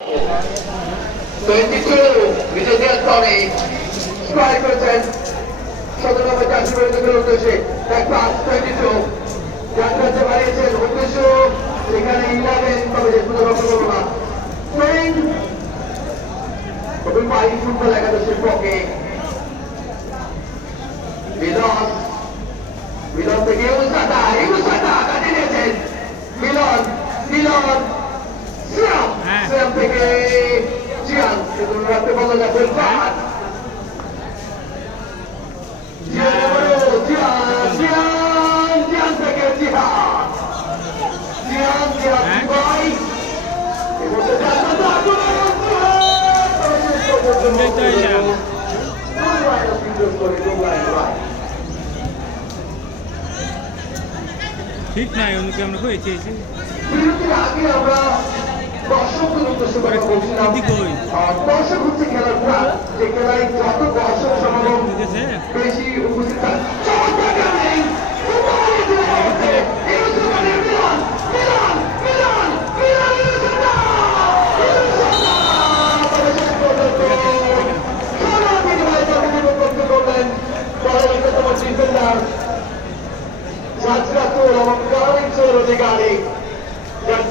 22 বিজেপির স্তরে স্ট্রাইক করেছেন সতেরো নম্বর চারশো বিরোধীদের উদ্দেশ্যে এক পাঁচ টোয়েন্টি টু যাত্রাতে বাড়িয়েছেন উদ্দেশ্য সেখানে ইলেভেন তবে যে শুধু রক্ষা করব না খুবই পাই ফুটবল একাদশের পক্ষে মিলন মিলন থেকে ইউসাটা ইউসাটা কাটিয়ে নিয়েছেন। মিলন মিলন। সিয়াম থেকে জিয়ান কিন্তু রাখতে জিহান জিয়ান জিয়ান হ্যাঁ। ঠিক নাই অন্যকে আমরা হয়েছে আগে আমরা দর্শকদের উদ্দেশ্যে কথা বলছিলাম দর্শক হচ্ছে খেলার প্রাণ যে খেলায় যত দর্শক সমাগম বেশি উপস্থিত! ফুটবলের যে আছে, এই হচ্ছে আমাদের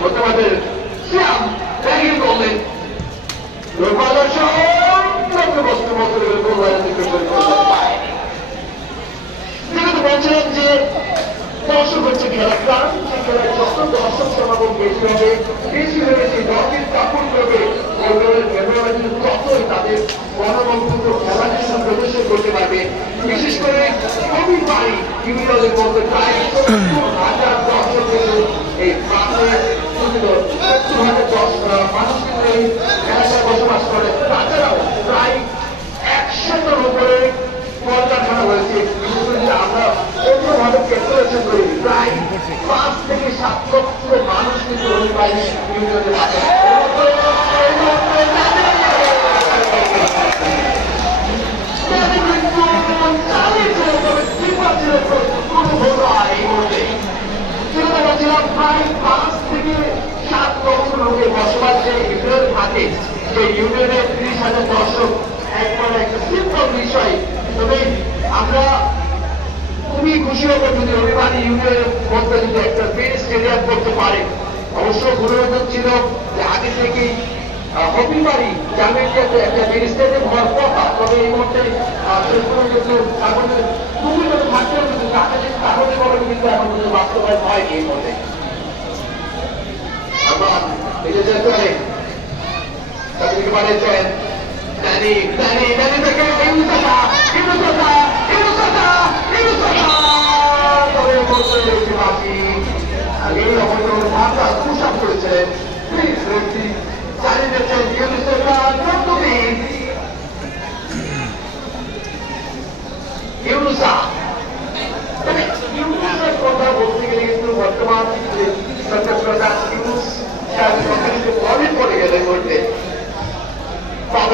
বর্তমানের সিয়াম যে দর্শক হচ্ছে খেলা প্রাণ খেলায় যত দর্শক সমাগম বেশি হবে। বেশি হবে সেই দলকে কাপড় করবে ততই তাদের গণবন্ধুত্ব খেলার জন্য প্রদর্শন করতে পারবে বিশেষ করে কবি বাড়ি ইউনিয়নের মধ্যে প্রায় সত্তর হাজার দর্শক কিন্তু এই মানুষ কিন্তু এই বসবাস করে তাছাড়াও প্রায় একশোটার উপরে কলকারখানা হয়েছে বিশেষ করে যে আমরা অন্যভাবে ক্যালকুলেশন করি প্রায় পাঁচ থেকে সাত লক্ষ মানুষ কিন্তু রবিবার ইউনিয়নের মাঠে প্রায় পাঁচ থেকে সাত লক্ষ লোকের যে ইউনিয়ন থাকে সেই ইউনিয়নের ত্রিশ হাজার দর্শক একবারে একটা সিম্পল বিষয় তবে আমরা খুবই খুশি হব যদি রবিবার ইউনিয়নের মধ্যে যদি একটা মেন স্টেডিয়াম করতে পারে। অবশ্য গুণরোধন ছিল যে আগে থেকেই হবিবাড়ি জামিয়াতে একটা মেন স্টেডিয়াম হওয়ার কথা তবে এই মুহূর্তে আহ, কিন্তু কাগজে খুবই থাকতেও কিন্তু কাগজের কাগজে বলে কিন্তু এখন কিন্তু বাস্তবায়ন হয়নি এই Thank you. Tapi kepada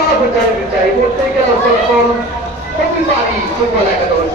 গোলবাইনের সভাপতি চাই বলতে গেলে ফলাফল কবি বাড়ি ফুটবল একাদশ